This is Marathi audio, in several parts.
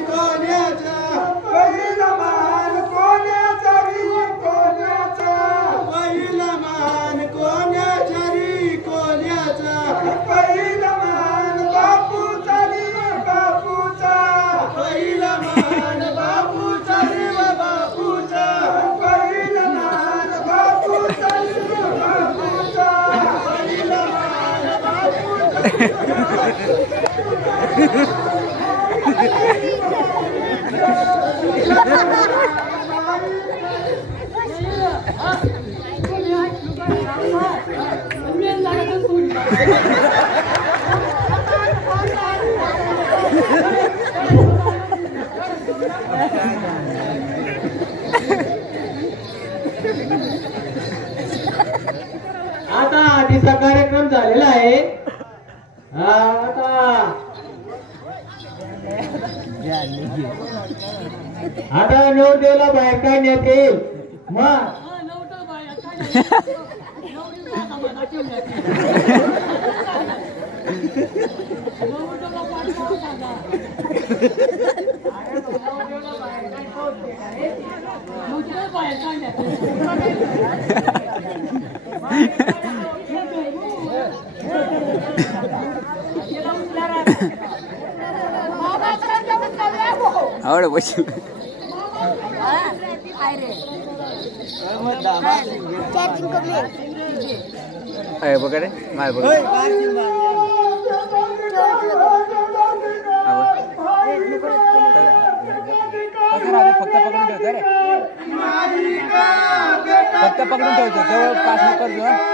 कोण्याचा पहिला मान कोण्याचा री कोण्याचा पहिला मान कोण्याचा री कोण्याचा पहिला मान बापूचा री बापूचा पहिला मान बापूचा री बापूचा पहिला मान बापूचा री बापूचा पहिला मान आता आधीचा कार्यक्रम झालेला आहे. आता नवदेवला बाहेर काढण्यात येईल. मग आवड बसू अरे बघा रे माय बघ फक्त पकडून ठेवतो रे फक्त पकडून ठेवतो जवळ पास न करतो.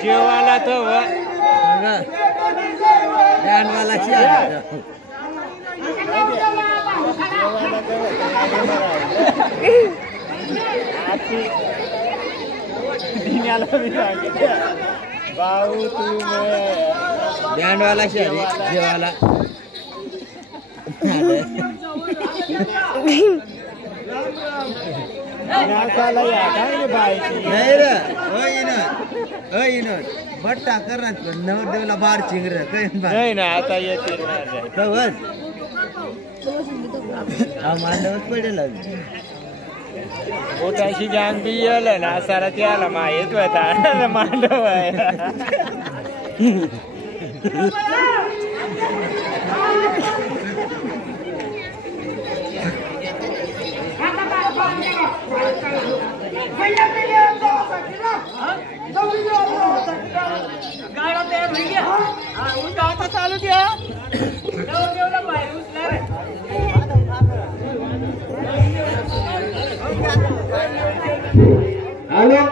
जेवायला तो भाऊ बँडवाला जेवायला नाही रे बट टाकर नवरदेवला बार चिंगर नाही ना आता येते मांडवच पडेल पोटाशी जान बी येलं ना सारा त्याला माहीत होता मांडव आहे चालू द्या हॅलो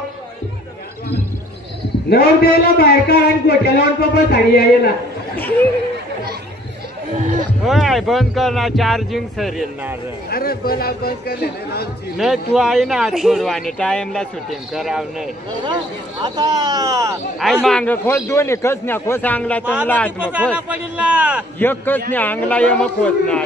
नवरदेवाला बायका आणि गोट्याला पप्पा साडी यायला होय बंद कर ना चार्जिंग सरेल ना अरे बोला बंद कर नाही तू आहे ना थोडवाने टाइमला शूटिंग करावं नाही आता आई मांग खोस दोन एकच ना खोस अंगला चांगला हात मग खोस एकच नाही अंगला ये मग खोस ना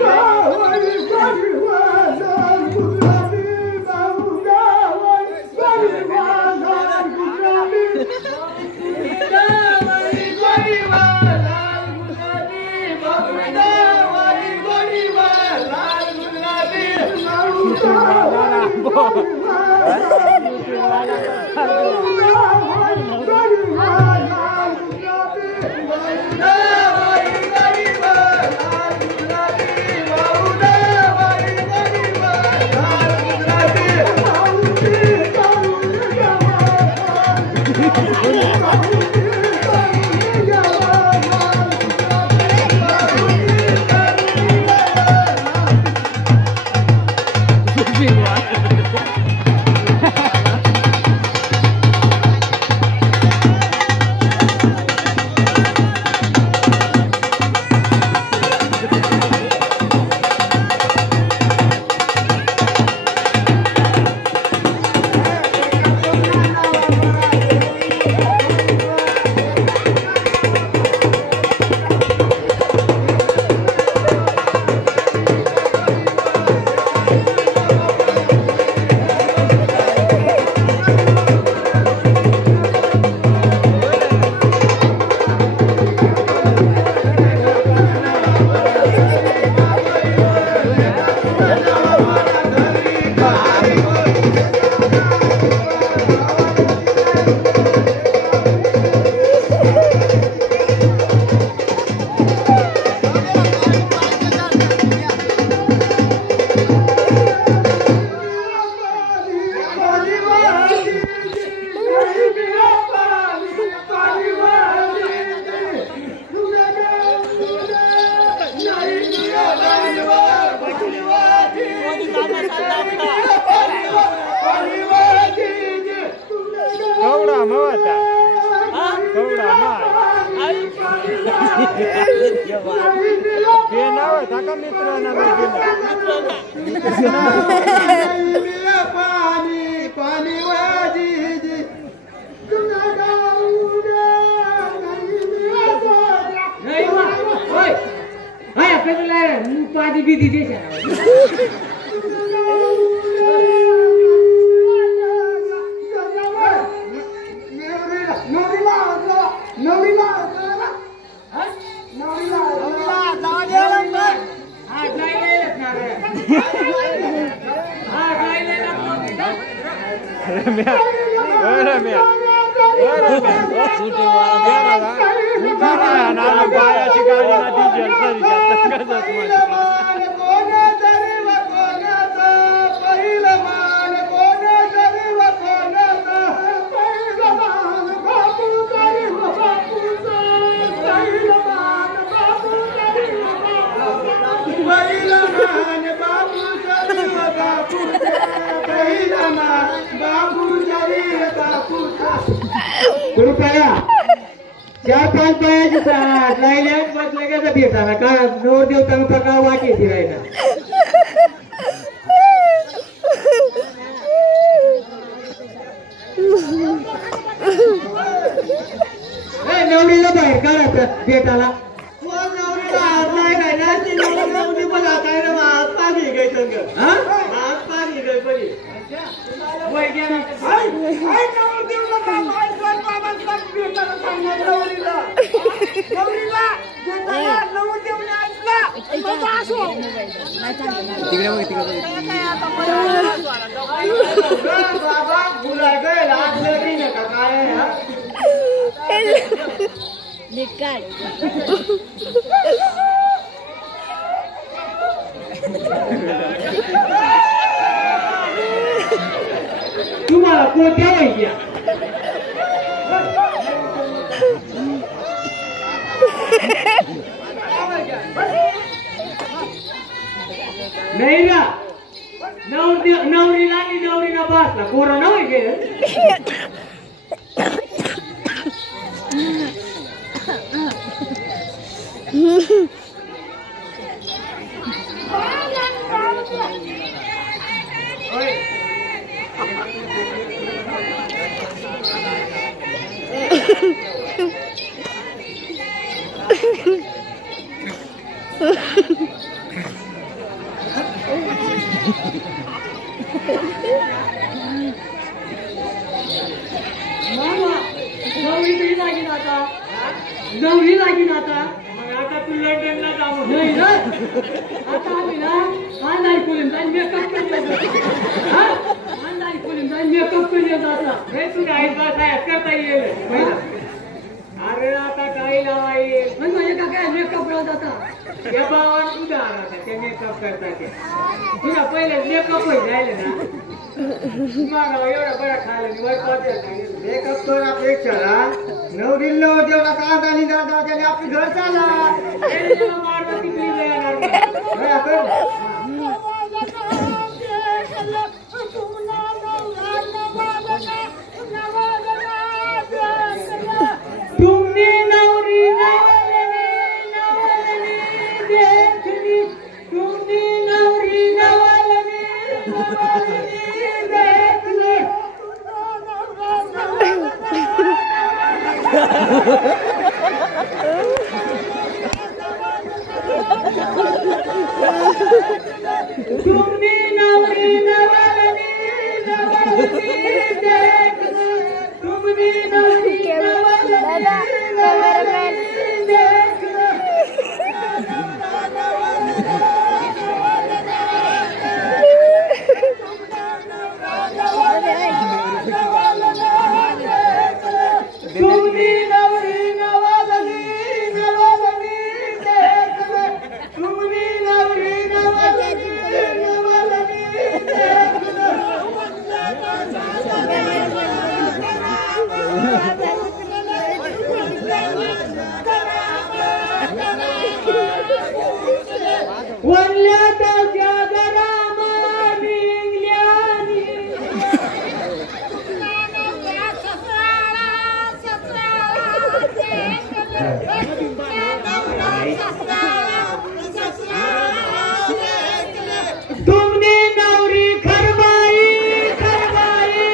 पाणी बी दिली कृपया 4-5 बायाची राहिल्यात बसले का भेटायला का नवर देवताना प्रकार वाटी फिरायला नवरीला बाहेर काढा भेटायला तुम्हाला कोणत्या माहिती नाही ना नवरीला आणि नवरीला बसला कोरोना होय गेलं नवरी लागीन आता मग आता तू लंडनला जाऊ नाही ना आता आम्ही ना अंधारी खोलीन जाईल मेकअप केले आता हे तू नाही करता येईल अरे आता काही लावा येईल म्हणजे काय मेकअप राहत आता या बाबा तुझा आता ते मेकअप करता ते तुला पहिले मेकअप राहिले ना तुम्हाला एवढा बरा खायला मेकअप करा पेक्षा नवरीला देवला का आणि दादा त्याने आपली घर चाला मारतो किती तुमने नवरी देखली तुमने नवरी देखली तुमने नवरी तुमने नवरी तुमने नवरी खरबाई खरबाई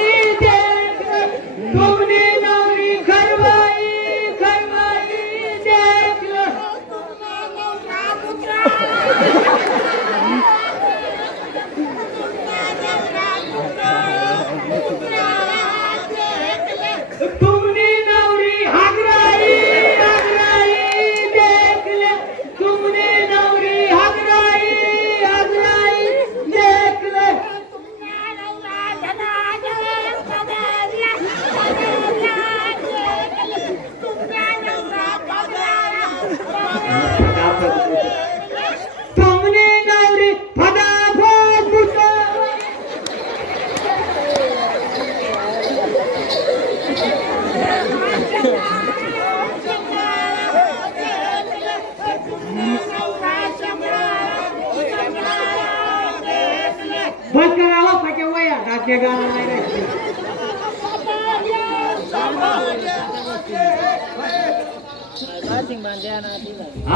काय गाणं नाही राहिलं.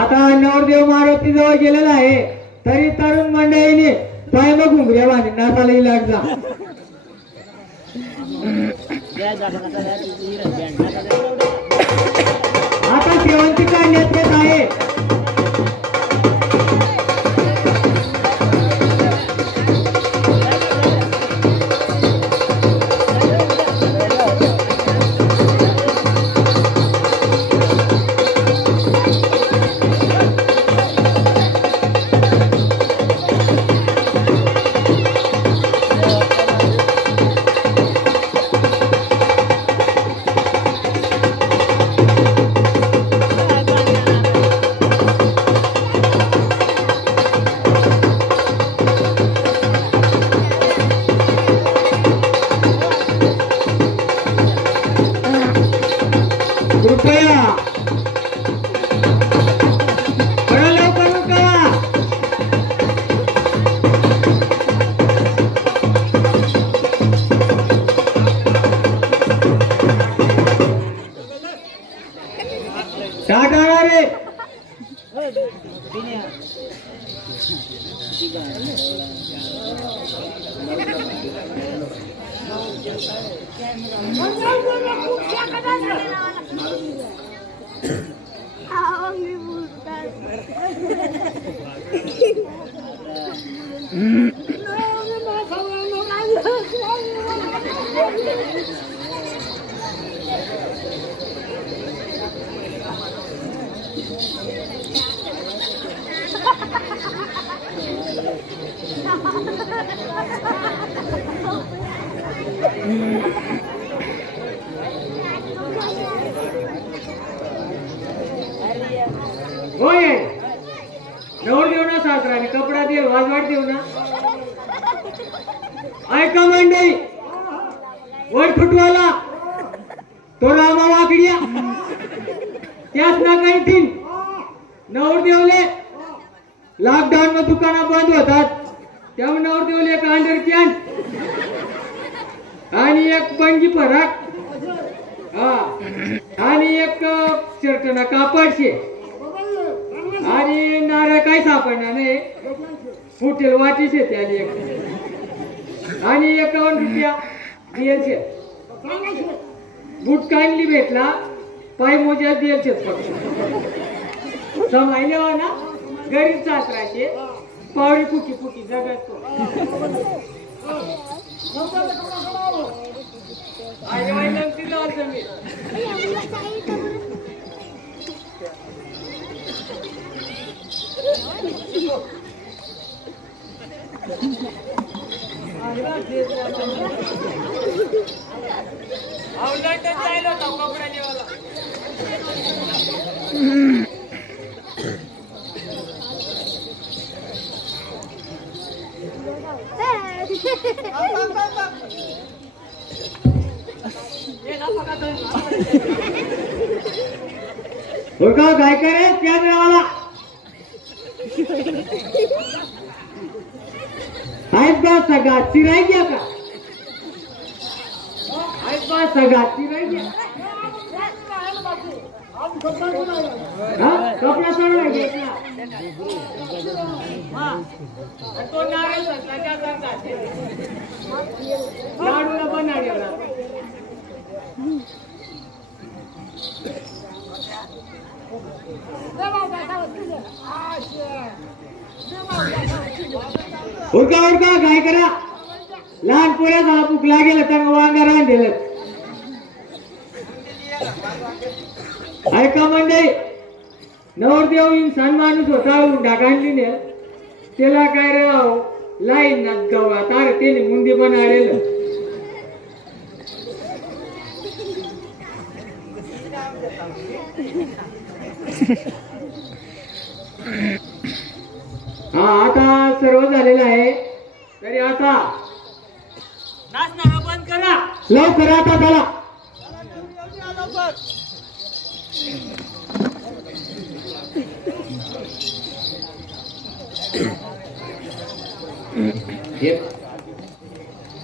आता नवरदेव मारुती जवळ गेलेला आहे तरी तरुण मंडळीने स्वयं घुंगऱ्या बांधून नाचायला लागला. आता शेवंती काढण्यात येत आहे. होय नवरदेव ना सासरा आणि कपडा दे वाजवाट देऊ ना. ऐका मंडळी वर फुटवाला तो रामा वाकड्या त्याच ना काही तीन नवरदेवले लॉकडाऊन मध्ये दुकाना बंद होतात त्यामुळे नवरदेवले एक अंडर कॅन आणि एक बंगी फराक हा आणि एक शर्ट ना कापडशे आणि नारळ काही सापडणार नाही फुटेल वाटीच येते आणि एक आणि 51 रुपया द्यायचे. बूट काढली भेटला पाय मोजा द्यायचे फक्त समायले ना गरीब सासराचे पावडी फुकी फुकी जगत का काय करे क्या वाला आहेत बा सगळा चिराई गया का आहेत बा सगळा चिराई गया कपडा सोडला घेतला तो नारळ सटला लाडूला बनाडला उरका उरका काय करा लहान पोऱ्या झाला भूक लागेल तर वांगा रान दिलं. ऐका म्हणजे नवरदेव इंसान माणूस होता हुंडा काढली ने त्याला काय रे लाईन ना गवळा तार त्याने मुंदी बनाडेल. हा आता सर्व झालेलं आहे तरी आता नाचणं बंद करा लवकर आता चला.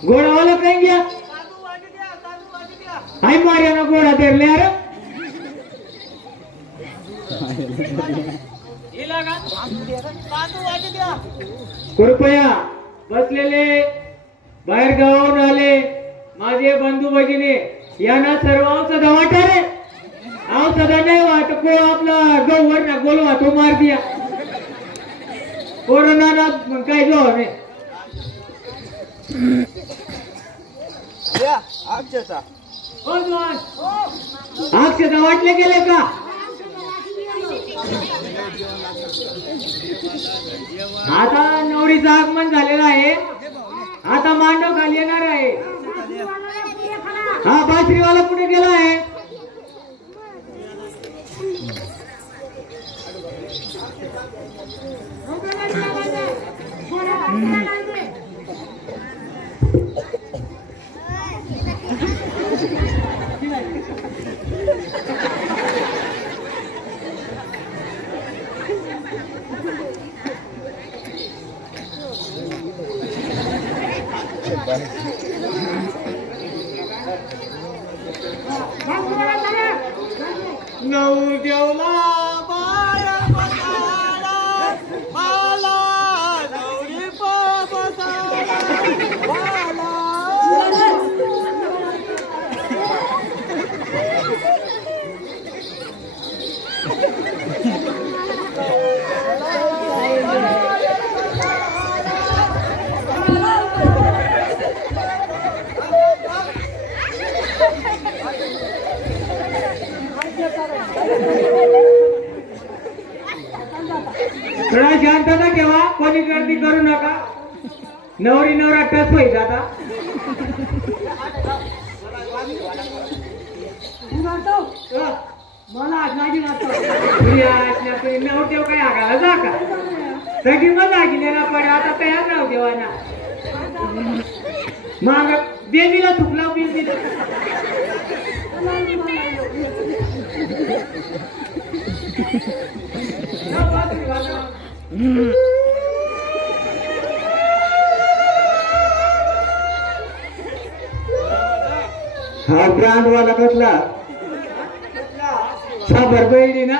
घोडावाला काही घ्या हाय मार्याना घोडा धरले अरे कृपया बसलेले बाहेर गावाहून आले माझे बंधू भगिनी यांना सर्व औषध वाटारे औषधा नाही वाट को आपला गौवर ना गोलवा तो मार दिया कोरोना ना काय जो रे अक्षता वाटले गेले का आता नवरीचं आगमन झालेलं आहे आता मांडव खाली येणार आहे हा बासरीवाला कुठे गेला आहे नवरदेवला बाया बसाडा मला नवरी बसाडा मला थोडा शांतता ठेवा कोणी गर्दी करू नका नवरी नवरा टच होईल आता मला आजनागी नवरदेव काय आगाला जा का सगळी मजा गेलेला पडे आता तयार राहू देवाना मग देवीला थुकला बिल दिलं हा ब्रांड वाला कसला साबर बैली ना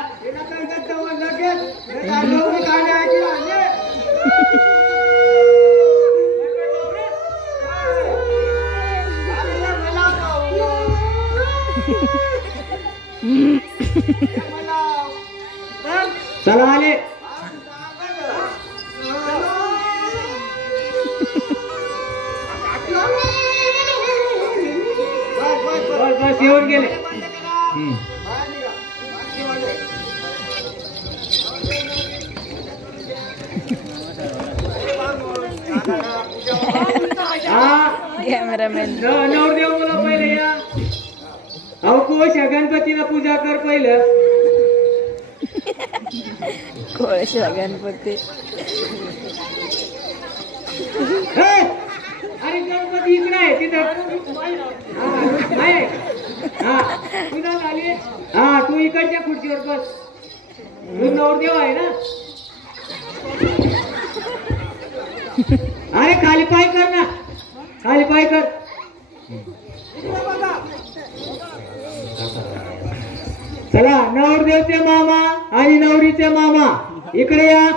चला आले बस येऊन गेले कॅमेरामॅन नवरदेव मुलं पहिले या अहो कोश गणपतीला पूजा कर पहिलं कोश गणपती अरे गणपती इकडे आहे तिथं हा तुला झाली हा तू इकडच्या खुर्चीवर बस तू नवरदेव आहे ना अरे खाली पाय कर ना खाली पाय कर चला नवरदेवचे मामा आणि नवरीचे मामा इकडे या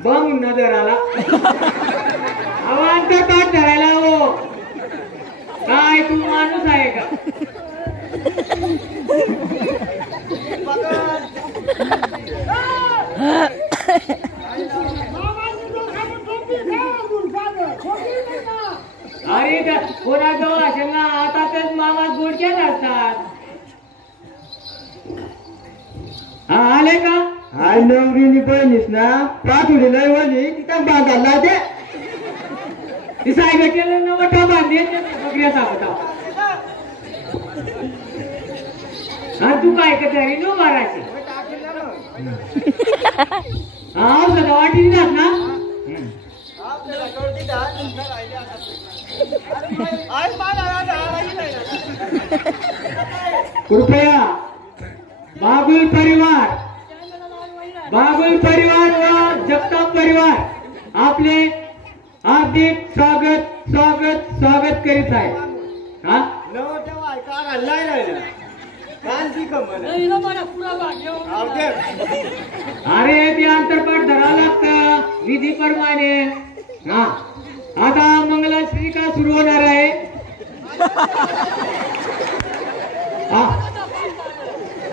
बामून नजर आला आवाज तर ताट धरायला हो काय तू माणूस आहे का अरे कोणाजवळ असेल ना आता तेच मामा गोडक्यात असतात हा आले का हा नवरीनी बहिणीस ना पाठवली नाही वली तिथं बांधायला ते ती साहेब केलं ना मोठा बांधे बकऱ्या सापडा हा तू काय करी नो मारायची हा सदा वाटी जात ना कृपया बागुल परिवार व जगताप परिवार आपले हार्दिक स्वागत करीत आहे. हा अरे ते अंतरपाठ धरावं लागतं विधीप्रमाणे. हा आता मंगलाश्री का सुरू होणार आहे. हा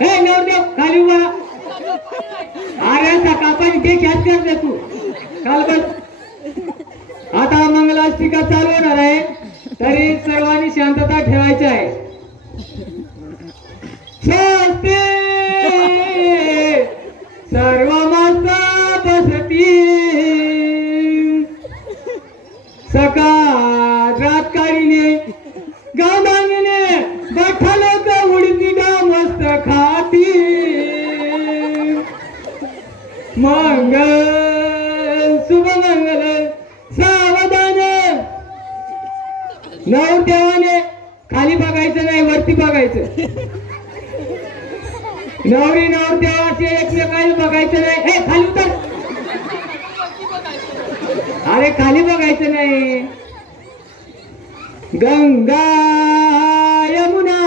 हे नवरदेव खाली उभा. अरे सकाळपासून ते ख्यात करते तू काल बस. आता मंगलाष्टिका चालू होणार आहे तरी सर्वांनी शांतता ठेवायची आहे. स्वस्ति सर्व माता बसती सकाळ रात काळीने गावांगणे बठल का उडती गा मस्त खाती मंगल शुभ मंगल सावधान. नवरदेवाने खाली बघायचं नाही वरती बघायचं. नवरी नवरदेवाचे एकमेकाला बघायचं नाही. हे खाली उतर. अरे खाली बघायचं नाही. गंगा यमुना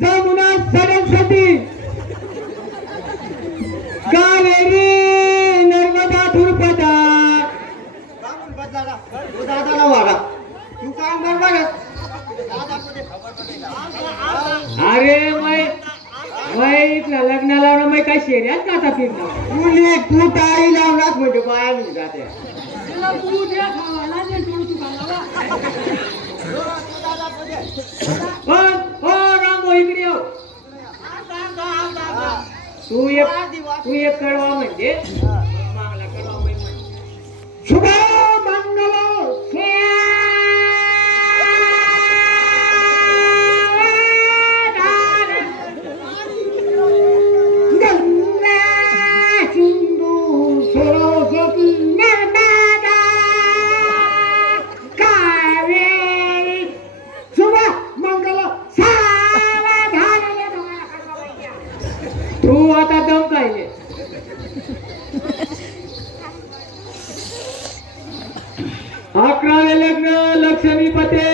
जमुना सरस्वती कावेरी नर्मदा धुरपदा. अरे लग्नाला मी काय शेऱ्यात जाता फिरणार. तू टाळी लावणार म्हणजे बाया मी जाते. राम इकडे येऊ. तू एक कळवा म्हणजे मागला कळवा म्हणजे शुभ मंगल तू आता दम पाहिजे. अकरावे लग्न लक्ष्मीपते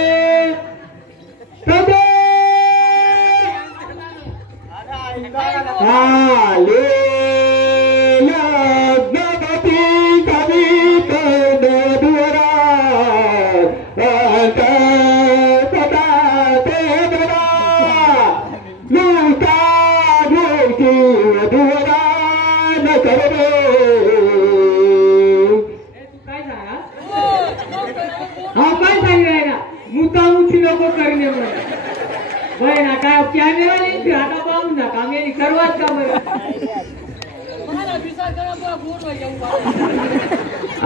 कॅमेरा नाही आता पाहून नका मी करवाच का बरं.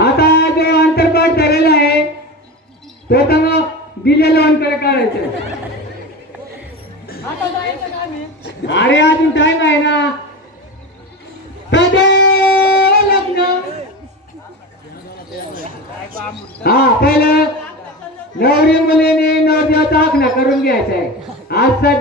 आता जो अंतरपाठ झालेला आहे तो त्यांना दिलेला अंतर काढायचं. अरे अजून टाइम आहे ना. लग्न हा पहिलं नवरी मुलीने नवऱ्याचा आखणा करून घ्यायचा आहे. आजचा